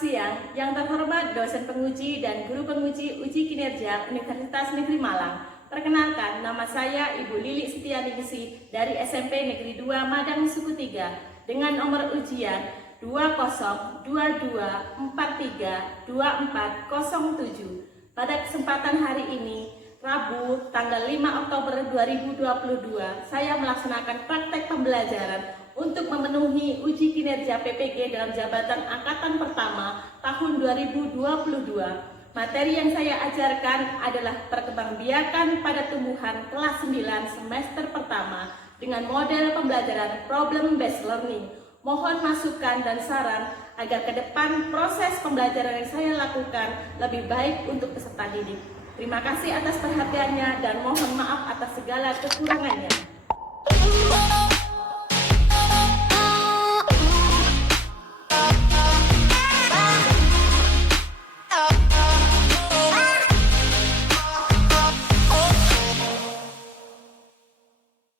siang, yang terhormat dosen penguji dan guru penguji uji kinerja Universitas Negeri Malang. Perkenalkan, nama saya Ibu Lili Setianingsih dari SMP Negeri 2 Madang Suku 3 dengan nomor ujian 2022432407. Pada kesempatan hari ini, Rabu, tanggal 5 Oktober 2022, saya melaksanakan praktek pembelajaran untuk memenuhi uji kinerja PPG dalam jabatan angkatan pertama tahun 2022. Materi yang saya ajarkan adalah perkembangbiakan pada tumbuhan kelas 9 semester pertama dengan model pembelajaran problem based learning. Mohon masukan dan saran agar ke depan proses pembelajaran yang saya lakukan lebih baik untuk peserta didik. Terima kasih atas perhatiannya dan mohon maaf atas segala kekurangannya.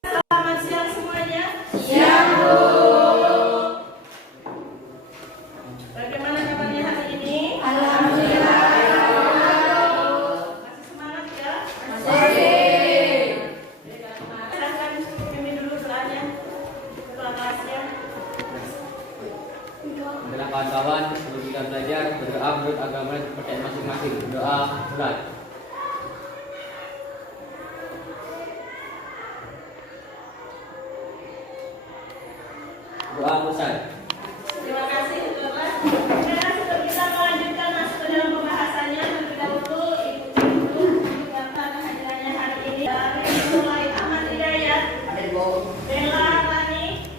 Selamat siang semuanya. Siang, Bu. Bagaimana kabarnya hari ini? Alhamdulillah. Masih semangat ya? Masih. Silahkan pimpin dulu doanya. Ketua kelasnya. Adalah kawan-kawan, sebelum kita belajar, berdoa menurut agama dan kepercayaan masing-masing. Doa berat. Doa pusat. Terima kasih Ketua kelas. Sekarang sebelum kita melanjutkan masuk ke dalam pembahasannya, terlebih dahulu Ibu daftar kehadirannya hari ini dari mulai Ahmad Hidayat, Bella Rani,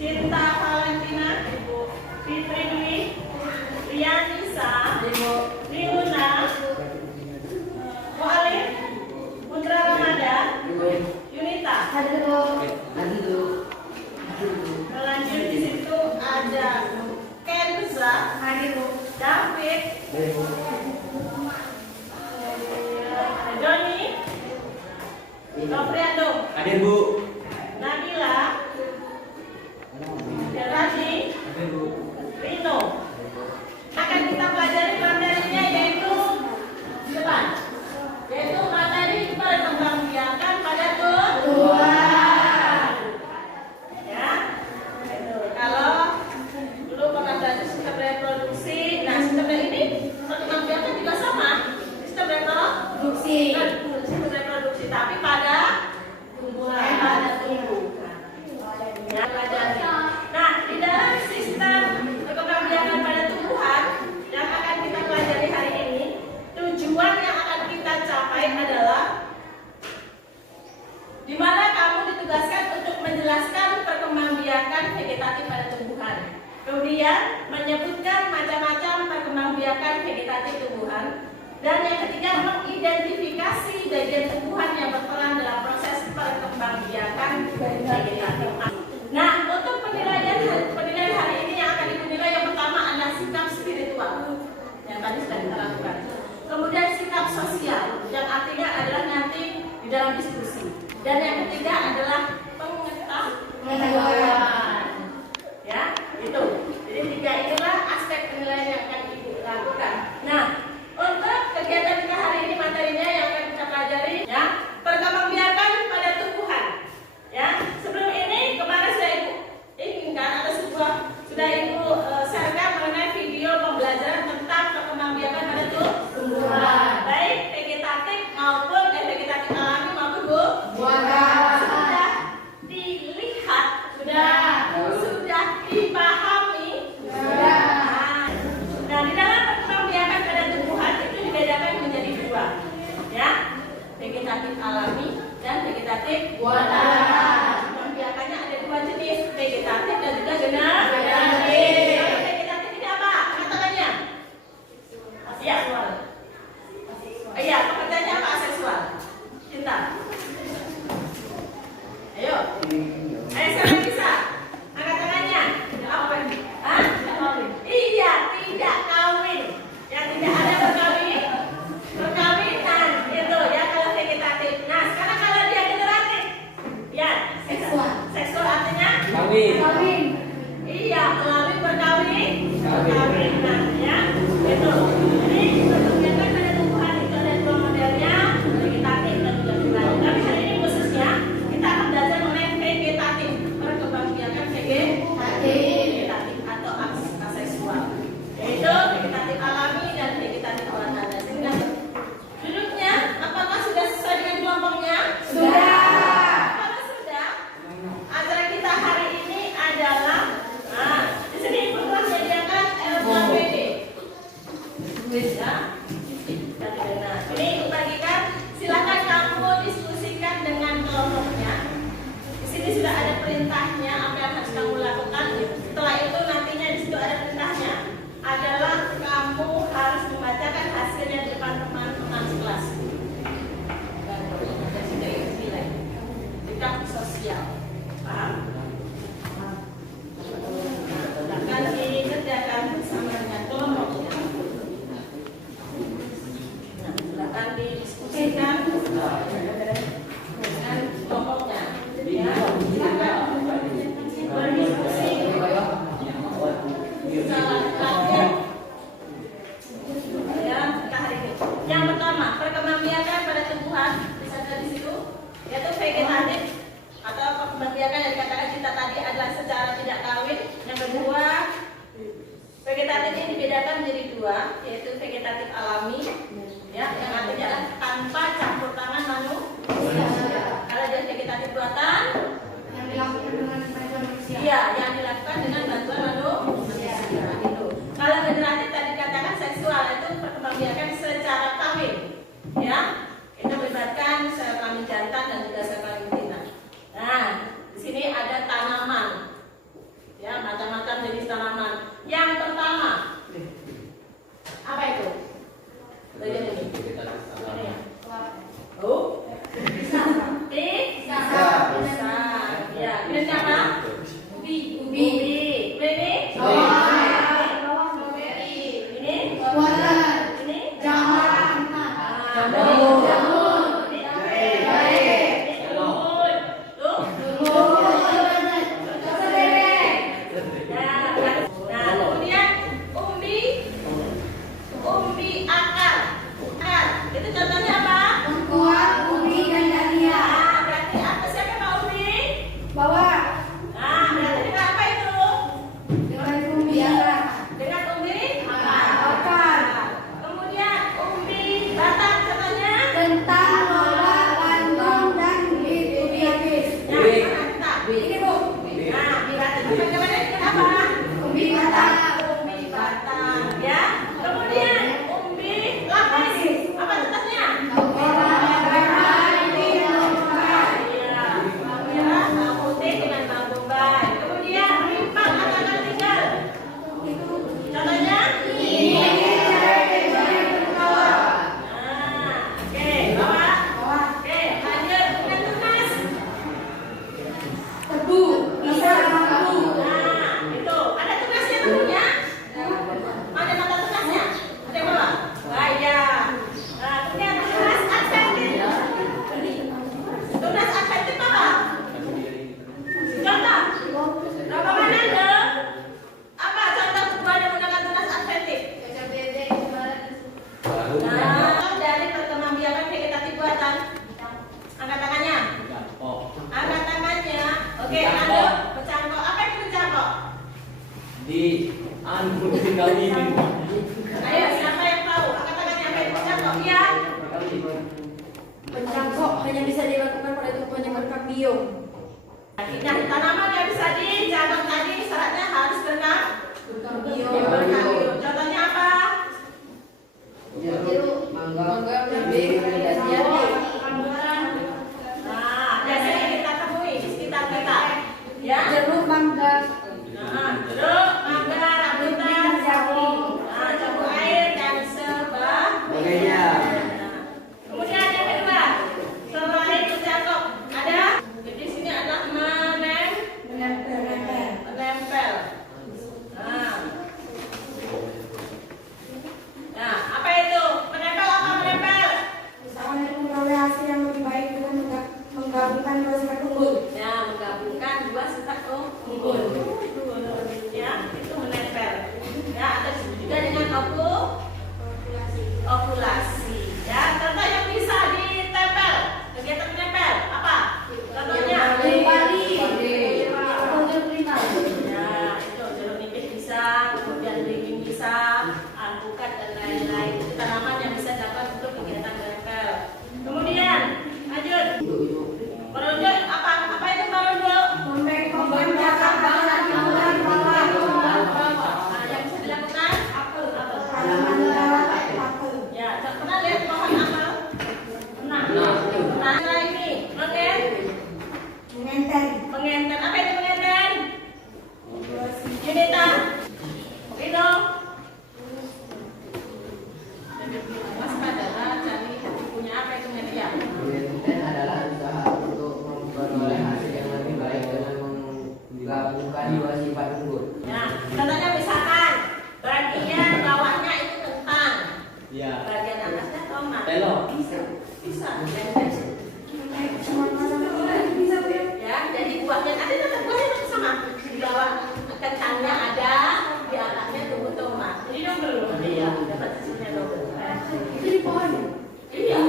Cinta Valentina, Fitri Dwi, Rianisa, Rimuna, Mu'alif, Putra Ramadan, Yunita. Lanjut di situ ada Kenza, David, Joni, Nopriando, Hadir, Bu. Nabila, Raji, Hadir, Bu. Rino. Akan kita pelajari materinya yaitu di depan, yaitu materi perkembangbiakan pada tumbuhan. Ya, kalau dulu pernah belajar sistem reproduksi, nah sistem ini perkembangbiakan juga sama, sistem reproduksi, tapi pada tumbuhan, pada tumbuh. Ya, pelajari. Nah, di dalam sistem perkembangbiakan pada tumbuhan yang akan kita pelajari hari ini, tujuan yang akan kita capai adalah di mana kamu ditugaskan untuk menjelaskan perkembangbiakan vegetatif pada tumbuhan. Kemudian menyebutkan macam-macam perkembangbiakan vegetatif tumbuhan. Dan yang ketiga, mengidentifikasi bagian tumbuhan yang berperan dalam proses perkembangbiakan vegetatif. Nah, untuk penilaian hari ini yang akan dinilai yang pertama adalah sikap spiritual yang tadi sudah kita lakukan. Kemudian sikap sosial yang artinya adalah nanti di dalam diskusi. Dan yang ketiga adalah pengetahuan. Ya, itu. Jadi tiga inilah aspek penilaian yang akan dilakukan. Nah, untuk kegiatan kita hari ini materinya yang akan kita pelajari ya, perkembangbiakan pada tumbuhan. Ya, sebelum ini kemarin sudah Ibu inginkan ada sudah Ibu sharekan mengenai video pembelajaran tentang perkembangbiakan pada tumbuhan. Baik vegetatif maupun vegetatif alami maupun buah. Sudah dilihat, sudah dipahami. Nah, di dalam perkembangbiakan pada tumbuhan itu dibedakan menjadi dua, ya, vegetatif alami dan vegetatif buatan. Perkembangbiakannya ada dua jenis, vegetatif dan juga generatif. Vegetatif ini apa? Katakannya? Iya. Iya, pekerjaannya apa? Seksual. Cinta. Ayo. Siapa bisa? Angkat tangannya. Apa? Hah? Iya, tidak kawin. Yang tidak ada perkawinan itu ya kalau vegetatif. Nah, sekarang kalau dia generatif, dilakukan dengan bantuan manusia. Itu. Kalau generatif tadi katakan seksual itu perkembangbiakan secara kawin, ya. Kita melibatkan sel kelamin jantan dan juga sel kelamin betina. Nah, di sini ada tanaman, ya, macam-macam jenis tanaman. Yang pertama, apa itu? Bagian ini. Oh, pisang. Ya, ini apa? Ubi. Ini? Ini? Umbi akar. Itu contohnya apa? Berarti apa siapa Pak Umbi? Berarti dengan apa itu? Dengan umbi akar. Kemudian umbi batang contohnya? Ini Bu. Bagaimana dengan apa? Umbi batang, ya. Kemudian umbi lapis. Apa contohnya? Putih dengan bawang bombay. Kemudian rimpang atau tinggal. Contohnya? Oke, bawah. Oke, lanjut dengan tunas. Itu ada tunasnya tentunya. Mana tunasnya? Ada yang bawa? Ya. Kemudian tunas adventif. Tunas adventif apa? Contoh. Berapa mana lo? Apa contoh buah yang menggunakan tunas adventif? Dari perkembangbiakan vegetatif buatan. Angkat tangannya. Angkat tangannya. Oke, lanjut. Bercangkok. Apa itu bercangkok? Ayo, siapa yang tahu? Angkat tangannya. Apa itu bercangkok? Iya. Pencangkok hanya bisa dilakukan pada tumbuhan yang berkambium. Nah, tanaman yang bisa dicangkok tadi syaratnya harus berkambium. Contohnya apa? Biasanya kita temui di sekitar kita. Ya. Jeruk, mangga, Jeruk, mangga, rambutan, jambu air dan sebagainya. Kemudian yang kedua, selain bercangkok ada di sini adalah menempel. Nah, apa itu? Menempel apa menempel? menggabungkan dua sifat unggul. Ya, menggabungkan dua sifat unggul. Ya, itu menempel. Ya, atau disebut juga dengan ovulasi. Ya, contoh yang bisa ditempel. Kegiatan menempel apa? Contohnya? Ya, itu jeruk nipis bisa, kemudian beringin bisa, alpukat dan lain-lain. Itu tanaman yang bisa dapat untuk kegiatan menempel. Kemudian, lanjut. Merunjuk apa? Apa itu merunjuk? Yang bisa dilakukan? Apel. Ya, pernah lihat pohon apel? Pernah. Nah, ini mengenten. Apa itu mengenten? Yunita. Rino. Mas adalah cari punya apa itu media? Adalah usaha untuk memperoleh hasil yang lebih baik dengan menggabungkan dua sifat unggul. Ya, contohnya misalkan bagian bawahnya itu kentang, bagian atasnya tomat. Bisa. Ya, jadi buahnya ada tetap buahnya tetap sama. Di bawah kentangnya ada, di atasnya tumbuh tomat. Jadi double. Iya, dapat hasilnya double. Jadi pohon. Iya.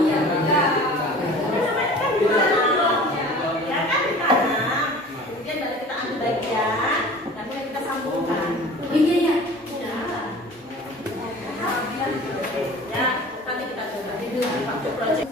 Kan ditanam. Ya kan ditanam. Kemudian baru kita ambil bagian, kemudian kita sambungkan. Iya. Ya, nanti kita coba di waktu project.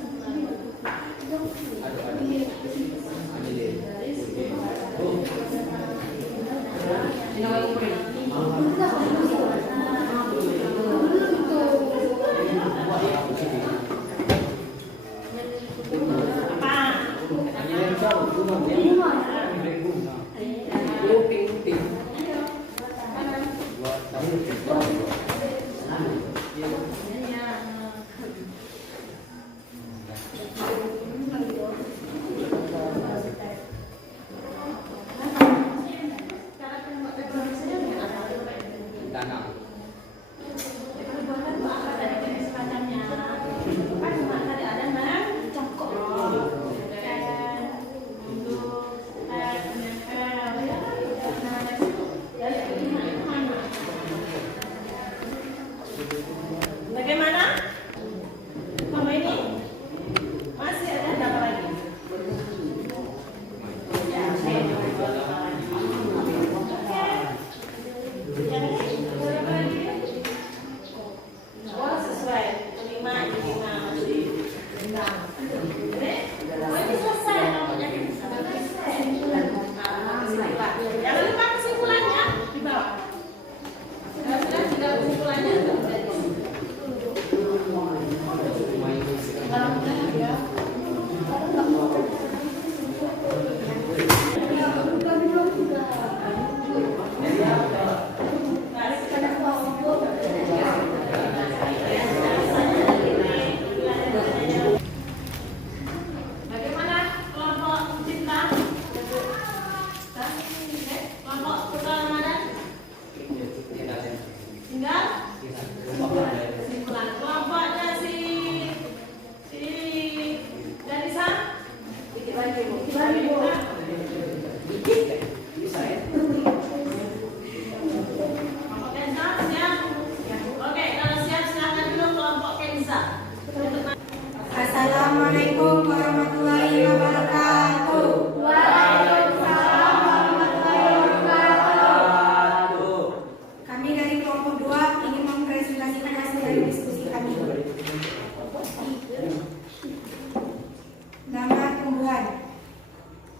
Bagaimana? Kamu ini masih ada berapa lagi? Ya, oke. Yang ini berapa lagi? Oh, sesuai. 5 masih. Nah. Oh, ini selesai. Namanya selesai. Jangan lupa kesimpulannya di bawah. Sudah kesimpulannya. Bagaimana kelompok cinta? Kelompok putra Ramadan? Tinggal? Kesimpulan kelompoknya si Danisa? Kelompok Kenza siap? Oke, kalau siap silakan dulu kelompok Kenza. Assalamualaikum warahmatullahi wabarakatuh. Waalaikumsalam warahmatullahi wabarakatuh. Kami dari kelompok 2 ingin mempresentasikan hasil dari diskusi kami. Nama tumbuhan: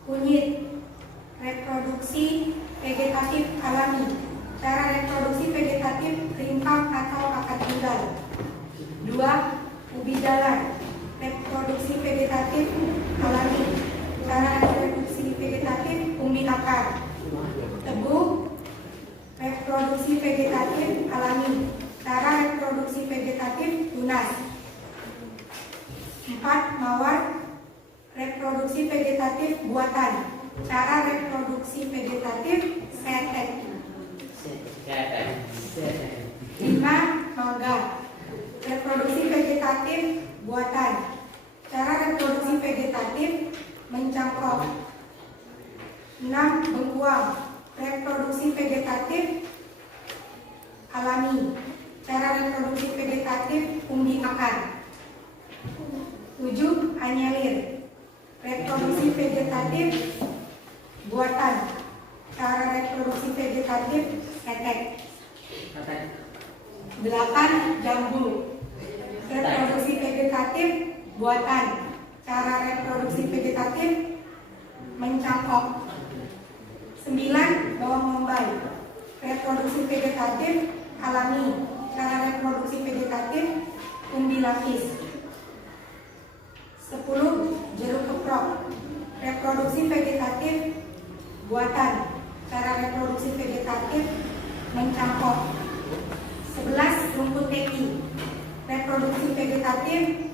kunyit. Reproduksi vegetatif alami. Cara reproduksi vegetatif rimpang atau akar tunggal. 2. Ubi jalar. Reproduksi vegetatif alami. Cara reproduksi vegetatif umbi akar. Tebu. Reproduksi vegetatif alami. Cara reproduksi vegetatif tunas. 4. Mawar. Reproduksi vegetatif buatan. Cara reproduksi vegetatif setek. 5. Mangga. Reproduksi vegetatif buatan. Cara reproduksi vegetatif mencangkok. 6. Bengkuang. Reproduksi vegetatif alami. Cara reproduksi vegetatif umbi akar. 7. Anyelir. Reproduksi vegetatif buatan. Cara reproduksi vegetatif setek. 8. Jambu. Reproduksi vegetatif buatan. Cara reproduksi vegetatif mencangkok. 9. Bawang bombay. Reproduksi vegetatif alami. Cara reproduksi vegetatif umbi lapis. 10. Jeruk keprok. Reproduksi vegetatif buatan. Cara reproduksi vegetatif mencangkok. 11. Rumput teki. Reproduksi vegetatif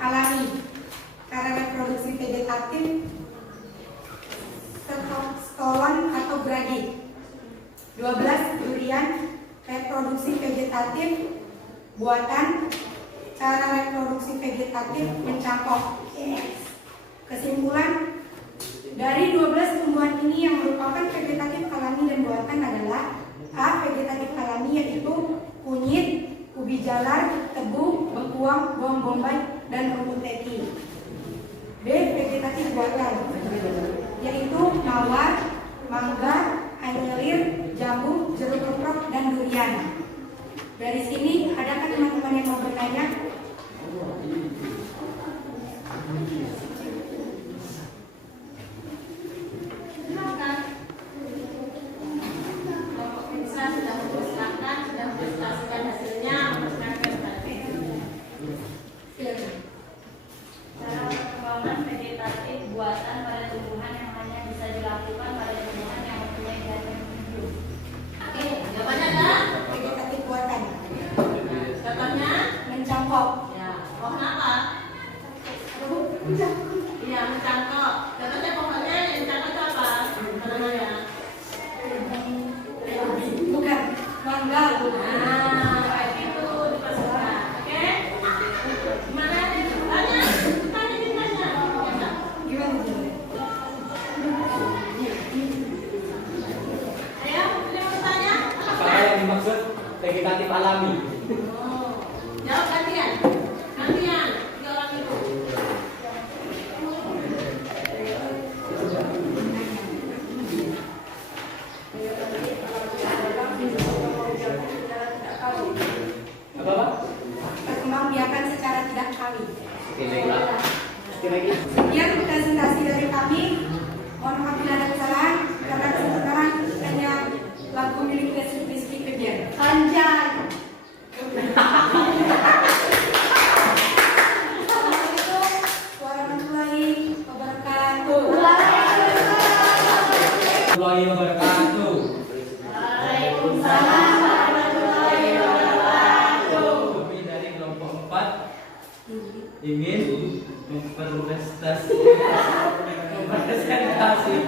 alami. Cara reproduksi vegetatif stolon atau gradi. 12. Durian. Reproduksi vegetatif buatan. Cara reproduksi vegetatif mencangkok. Kesimpulan, dari 12 tumbuhan ini yang merupakan vegetatif alami dan buatan adalah: A. Vegetatif alami, yaitu kunyit, ubi jalar, tebu, bengkuang, bawang bombay, dan rumput teki. B. Vegetatif buatan, yaitu mawar, mangga, anyelir, jambu, jeruk keprok, dan durian. Dari sini, adakah teman-teman yang mau bertanya? vegetatif alami. Jawab gantian. Gantian. Di orang itu. Apa Pak? Perkembangbiakan secara tidak kawin. Oke, baiklah. Oke, lagi. Sekian presentasi dari kami. Mohon maaf bila ada kesalahan karena kesebenarnya hanya lagu milik Rizky Febian. Anjay. Warahmatullahi wabarakatuh. Warahmatullahi wabarakatuh. Waalaikumsalam warahmatullahi wabarakatuh. Kami dari kelompok 4 ingin mempresentasikan hasil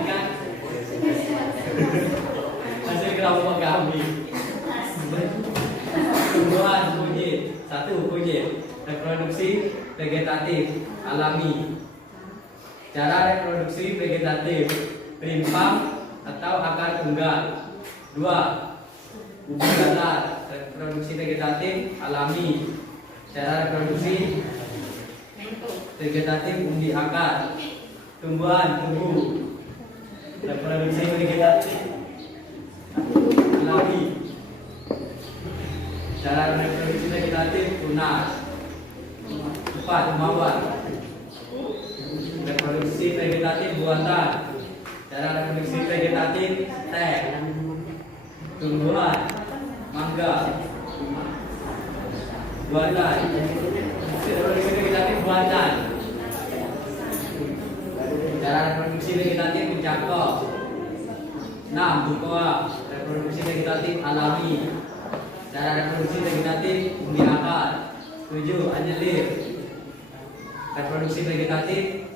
kelompok kami. Tumbuhan kunyit. 1. Kunyit. Reproduksi vegetatif alami. Cara reproduksi vegetatif berimpang atau akar tunggal. 2. Ubi galar. Reproduksi vegetatif alami. Cara reproduksi vegetatif umbi akar. Tumbuhan tumbuh. Reproduksi vegetatif alami. Cara reproduksi vegetatif tunas. 4. Mawar. Reproduksi vegetatif buatan. Cara reproduksi vegetatif teh. Tumbuhan mangga. Buatan. Reproduksi vegetatif buatan. Cara reproduksi vegetatif mencangkok. 6. Bukoa. Reproduksi vegetatif alami. Cara reproduksi vegetatif umbi akar. 7. Anjelir. Reproduksi vegetatif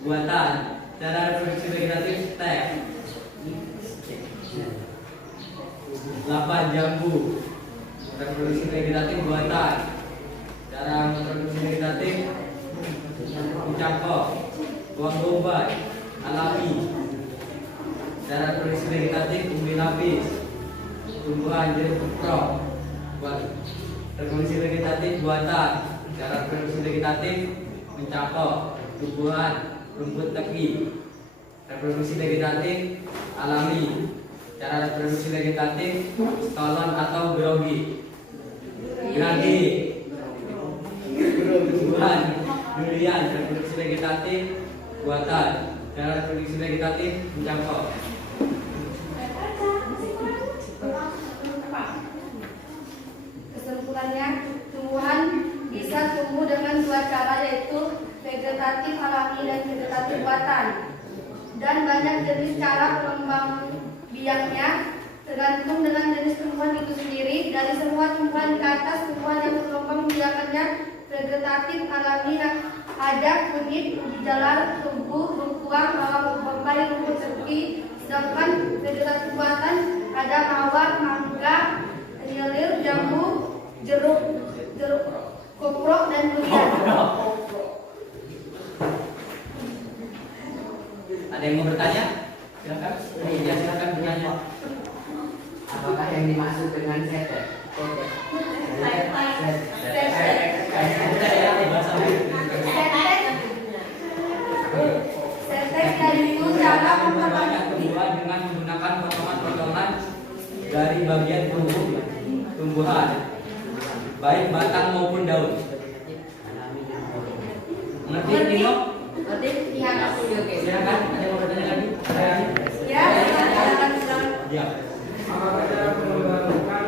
buatan. Cara reproduksi vegetatif teh. 8. Jambu. Reproduksi vegetatif buatan. Cara reproduksi vegetatif mencangkok. Buang bombay alami. Cara reproduksi vegetatif umbi lapis. Tumbuhan jeruk keprok. Reproduksi vegetatif buatan. Cara reproduksi vegetatif mencangkok. Tumbuhan rumput teki. Reproduksi vegetatif alami. Cara reproduksi vegetatif stolon atau grogi. Gragi. Tumbuhan durian. Reproduksi vegetatif buatan. Cara reproduksi vegetatif mencangkok. Kesimpulannya, tumbuhan bisa tumbuh dengan dua cara, yaitu vegetatif alami dan vegetatif buatan. Dan banyak jenis cara pengembang biaknya tergantung dengan jenis tumbuhan itu sendiri. Dari semua tumbuhan ke atas, tumbuhan yang berkembang biakannya vegetatif alami ada kunyit, ubi jalar, tubuh, bengkuang, bawang bombay, rumput teki. Sedangkan vegetatif buatan ada mawar, mangga, anjelir, jambu, jeruk koprok dan durian. Ada yang mau bertanya? Silakan. Ya, silakan bertanya. Apakah yang dimaksud dengan setek? Setek yaitu cara Banyak tumbuhan dengan menggunakan potongan-potongan dari bagian tubuh tumbuhan, baik batang maupun daun. Mengerti Nino? Nanti lihat aku oke. Silakan. Ada yang mau bertanya lagi? ya, silakan. Ya. Apakah cara pengembangan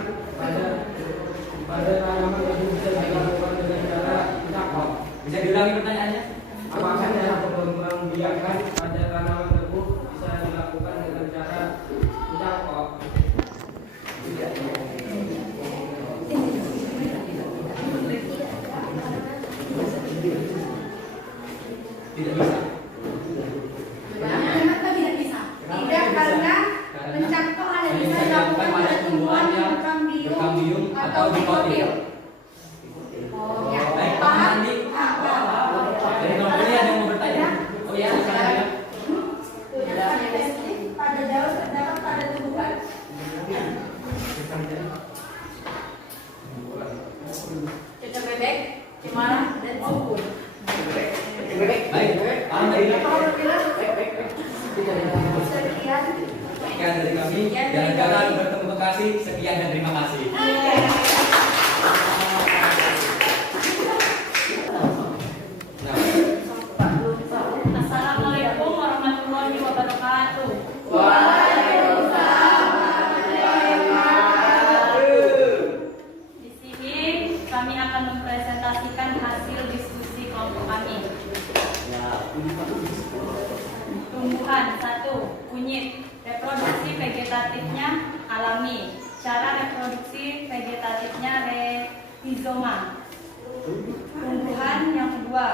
pada tanaman tersebut bisa dilakukan dengan cara mencangkok? Bisa diulangi pertanyaannya? Apakah cara pengembangbiakan pada tanaman tersebut bisa dilakukan dengan cara mencangkok? Tidak bisa. Kenapa tidak bisa? Tidak, karena mencangkok hanya bisa dilakukan pada tumbuhan yang berkambium atau dikotil. Oh, ya. Baik, Pak Paham? Andi. Dari kelompok ini ada yang mau bertanya? Oh ya, silakan. Pada daun terdapat pada tumbuhan ini jalan-jalan bertemu kekasih. Sekian dan terima kasih. Assalamualaikum warahmatullahi wabarakatuh. Di sini kami akan mempresentasikan hasil diskusi kelompok kami. Tumbuhan 1. Kunyit. Reproduksi vegetatifnya alami. Cara reproduksi vegetatifnya rhizoma. Tumbuhan yang kedua,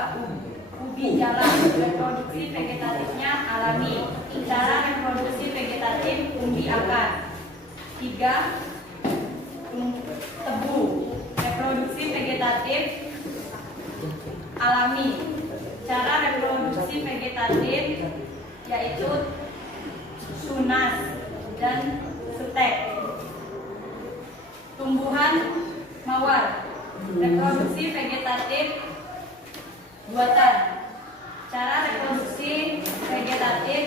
ubi jalan. Reproduksi vegetatifnya alami. Cara reproduksi vegetatif umbi akar. 3. Tebu. Reproduksi vegetatif alami. Cara reproduksi vegetatif yaitu tunas dan stek. Tumbuhan mawar. Reproduksi vegetatif buatan. Cara reproduksi vegetatif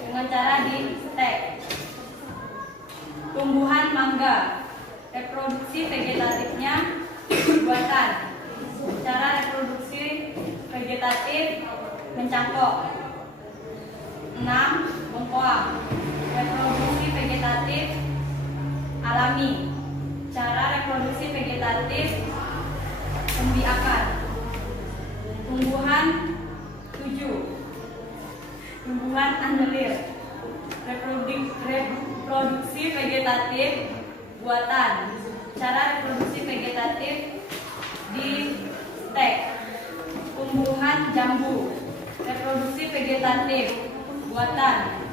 dengan cara di stek. Tumbuhan mangga. Reproduksi vegetatifnya buatan. Cara reproduksi vegetatif mencangkok. 6. Bengkoang. Reproduksi vegetatif alami. Cara reproduksi vegetatif umbi akar. Tumbuhan 7. Tumbuhan andelir. Reproduksi vegetatif buatan. Cara reproduksi vegetatif di stek. Tumbuhan jambu. Reproduksi vegetatif buatan.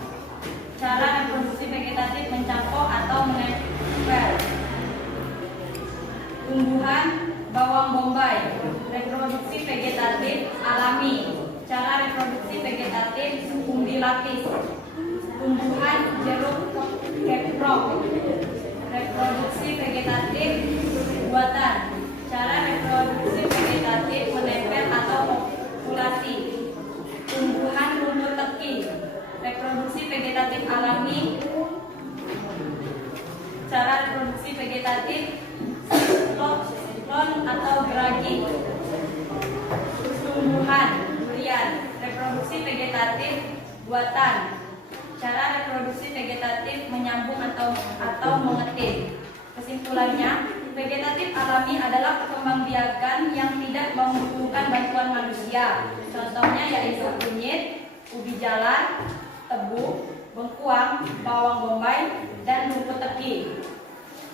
Cara reproduksi vegetatif mencangkok atau menempel. Tumbuhan bawang bombay. Reproduksi vegetatif alami. Cara reproduksi vegetatif umbi lapis. Tumbuhan jeruk keprok. Reproduksi vegetatif buatan. Cara reproduksi vegetatif menempel atau populasi. Tumbuhan rumput teki. Reproduksi vegetatif alami. Cara reproduksi vegetatif siklon atau geragi. Tumbuhan durian. Reproduksi vegetatif buatan. Cara reproduksi vegetatif menyambung atau mengetik. Kesimpulannya, vegetatif alami adalah perkembangbiakan yang tidak membutuhkan bantuan manusia. Contohnya yaitu kunyit, ubi jalan, tebu, bengkuang, bawang bombay, dan rumput teki.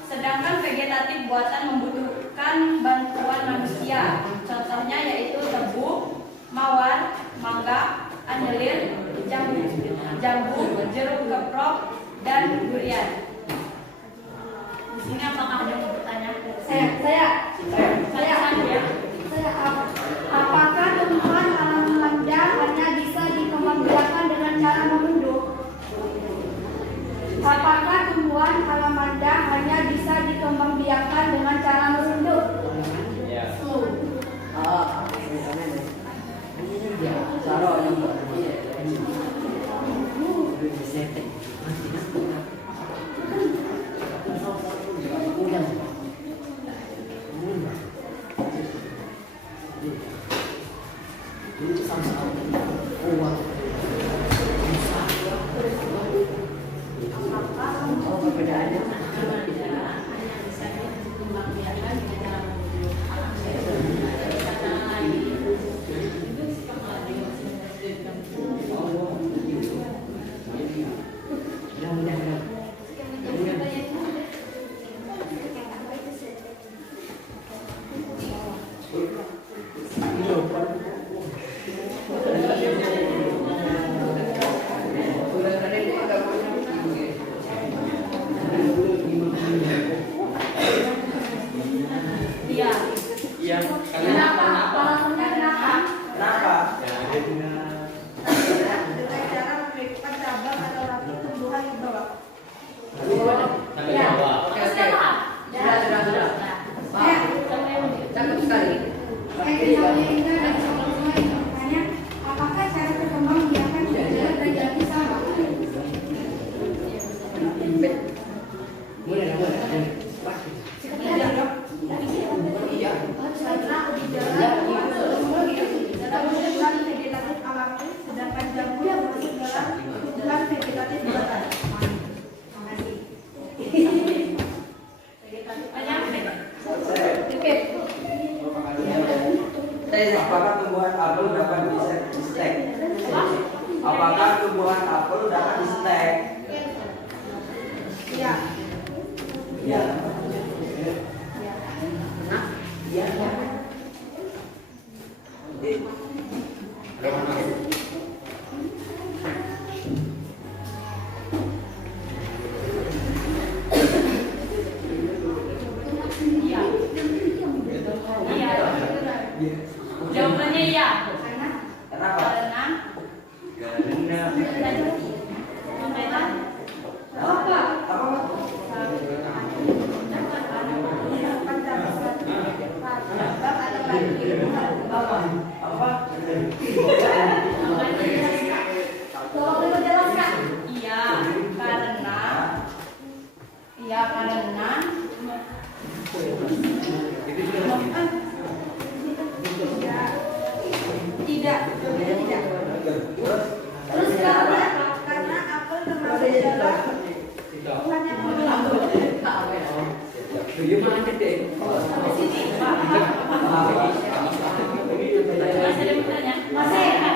Sedangkan vegetatif buatan membutuhkan bantuan manusia. Contohnya yaitu tebu, mawar, mangga, andelir, jambu, jeruk keprok, dan durian. Di sini apakah ada yang mau bertanya? Apakah tumbuhan alamanda hanya bisa dikembangbiakan dengan cara menunduk? Apakah tumbuhan alamanda hanya bisa dikembangbiakan dengan cara menunduk? vegetatif alami, sedangkan jambu yang masuk dalam tumbuhan vegetatif buatan. Apakah tumbuhan apel dapat di-stek? Apakah tumbuhan apel dapat di-stek? Iya. Iya. Jawabannya iya. Kenapa? Karena Apa? iya karena Tidak, jawabannya tidak. Terus karena apel termasuk dalam tumbuhan yang masih ada pertanyaan? Masih ada.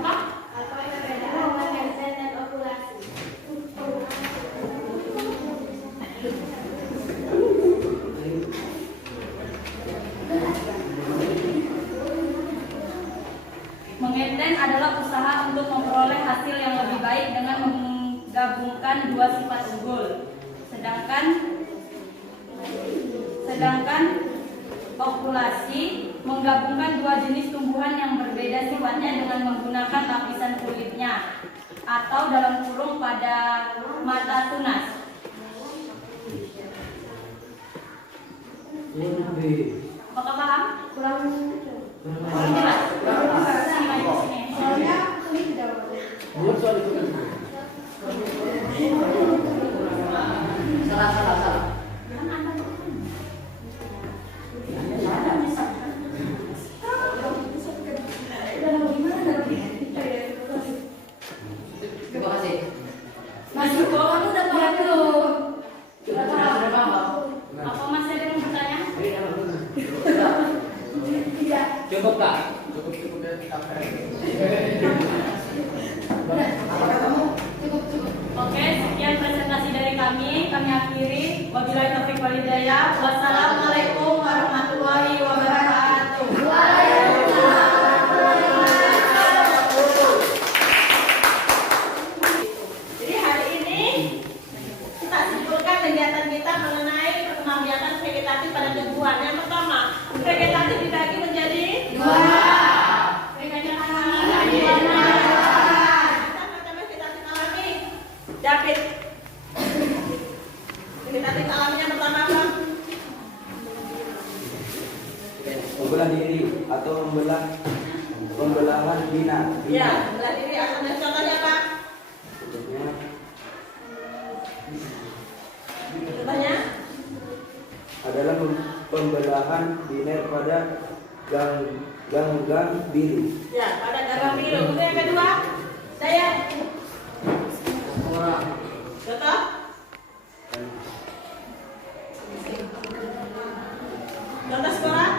Apa? Mengeten adalah usaha untuk memperoleh hasil yang lebih baik dengan menggabungkan dua sifat unggul. Sedangkan okulasi menggabungkan dua jenis tumbuhan yang berbeda sifatnya dengan menggunakan lapisan kulitnya atau dalam kurung pada mata tunas. Apakah paham? Kurang jelas? Soalnya ini tidak boleh. Salah. Terima kasih. Masih kok, kamu udah paham belum? Sudah paham. Apa masih ada yang mau bertanya? Cukup tak? Oke, sekian presentasi dari kami. Kami akhiri. Wabillahi taufiq wal hidayah. Wassalamualaikum warahmatullahi wabarakatuh. Jadi hari ini kita simpulkan kegiatan kita mengenai perkembangbiakan vegetatif pada tumbuhan. Yang pertama, vegetatif dibagi menjadi dua. Vegetatif alami. Macam vegetatif alami. David. Vegetatif alami yang pertama apa? Membelah diri atau pembelahan bina. Ya, belah diri atau contohnya apa? Contohnya? Adalah pembelahan biner pada gang biru. Ya, pada gagang biru. Kemudian yang kedua, saya. Contoh? Contoh sekolah?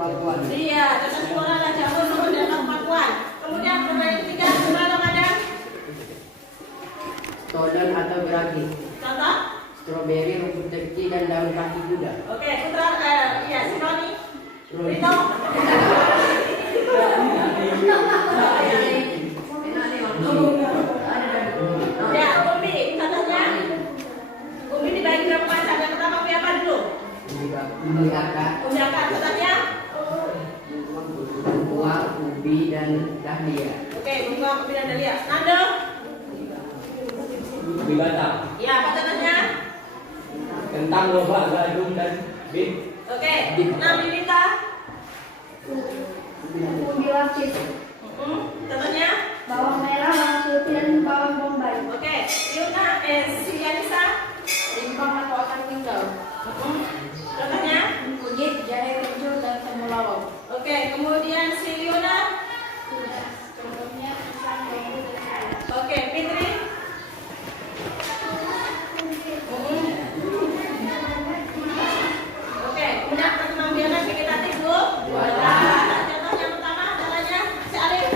Pakuan. Iya, contoh sekolah lah jamur kemudian pakuan. Kemudian pertanyaan ketiga, sekolah Ramadan. Todan atau geragi. Contoh? Stroberi, rumput kecil dan daun kaki kuda. Oke, putra, iya, si Roni. Rito. Ya, umbi, contohnya. Umbi dibagi berapa macam? Yang pertama umbi apa dulu? Umbi akar, Umbi akar, contohnya. buah, ubi dan dahlia. Oke, bunga umbi dan dahlia. Nando? Ubi batang. Ya, apa contohnya? Kentang, lobak, gadung dan B. Oke, Nabilita. Ubi lapis, Contohnya? bawang merah, bawang putih, dan bawang bombay. Oke, Sianisa. Simpang atau akan tinggal. Contohnya? Kunyit, jahe kencur, dan temulawak. Oke, kemudian si Yuna. Contohnya pisang, bambu, dan sayur. Oke, Fitri. Oke, kemudian pengambilan vegetatif Bu. Contoh yang pertama adalah si Alif.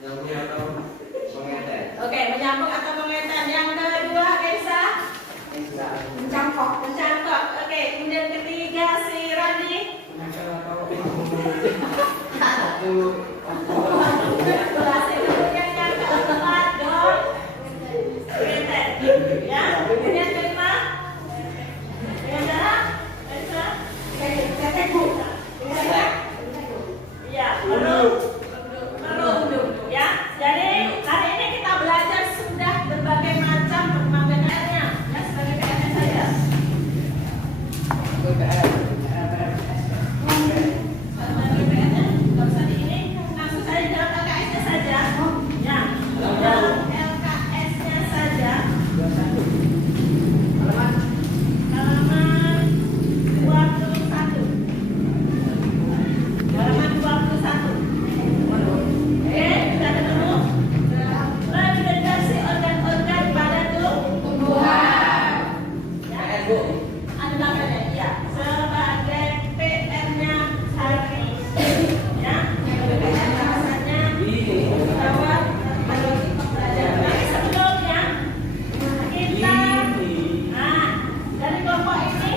Nyambung atau mengetes? Oke, menyambung atau mengetan. Yang kedua, Kaisa. Mencangkok. Mencangkok. Oke, kemudian ketiga si Rani. Durasi. Kemudian yang keempat Dor. Mengetan. Ya. Kemudian kelima. Dengan cara Kaisa. Tetek Bu. Iya, merunduk. Ya. Jadi hari ini kita belajar sudah berbagai macam pengambilannya. Ya, sebagai PR-nya saja. Sebagai PR-nya nggak usah di ini, langsung saja dalam LKS-nya saja. Ya, dalam LKS-nya saja. Halaman 21. Halaman 21. Oke, sudah ketemu? Regenerasi organ-organ pada tumbuhan. Ya, ada belakangnya, ya. Sebagai PR-nya hari ini, ya. PR bahasanya bahwa pembelajaran. Tapi sebelumnya kita, dari kelompok ini.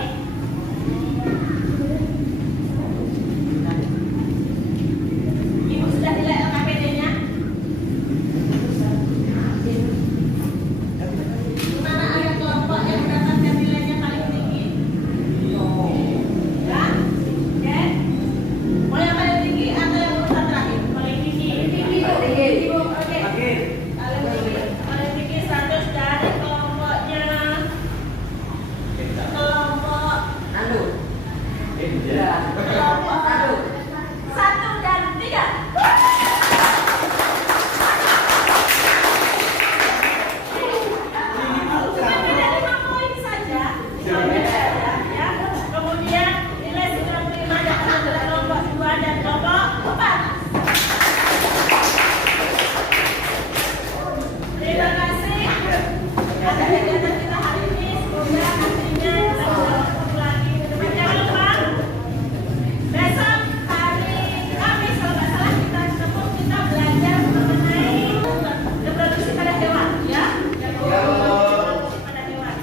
Ibu sudah nilai LKPD-nya? Mana ada kelompok yang mendapatkan nilainya paling tinggi? Ya? Oke? Mau yang paling tinggi atau yang urutan terakhir? Paling tinggi. Oke. Paling tinggi. Paling tinggi 100 dari kelompoknya. Kelompok. Kelompok 1 dan 3. Cuma beda 5 poin saja. Ya. Kemudian nilai 95 datang dari kelompok 2 dan kelompok 4. Terima kasih atas kegiatan kita hari ini. Semoga nantinya kita bisa bertemu lagi. Jangan lupa besok hari Kamis kalau nggak salah kita ketemu, kita belajar mengenai reproduksi pada hewan, ya. Reproduksi pada hewan.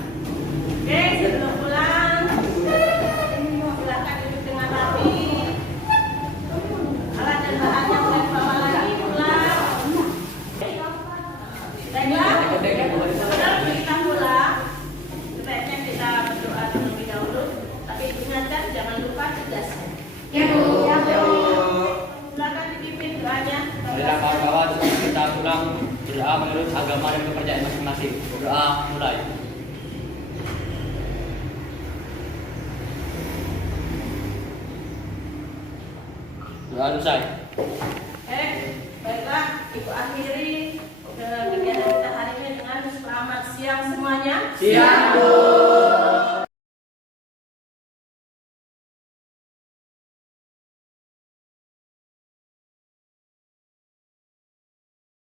Oke, sebelum pulang silakan duduk dengan rapi. Alat dan bahannya boleh bawa lagi pulang. Baiklah, sebelum kita pulang, sebaiknya kita berdoa terlebih dahulu. Tapi ingatkan jangan lupa tugasnya. Ya Bu. Silakan dipimpin doanya. Marilah kawan-kawan, kita pulang berdoa menurut agama dan kepercayaan masing-masing. Doa mulai. Doa selesai. Baiklah, Ibu akhiri kegiatan kita hari ini dengan selamat siang semuanya. Siang, Bu.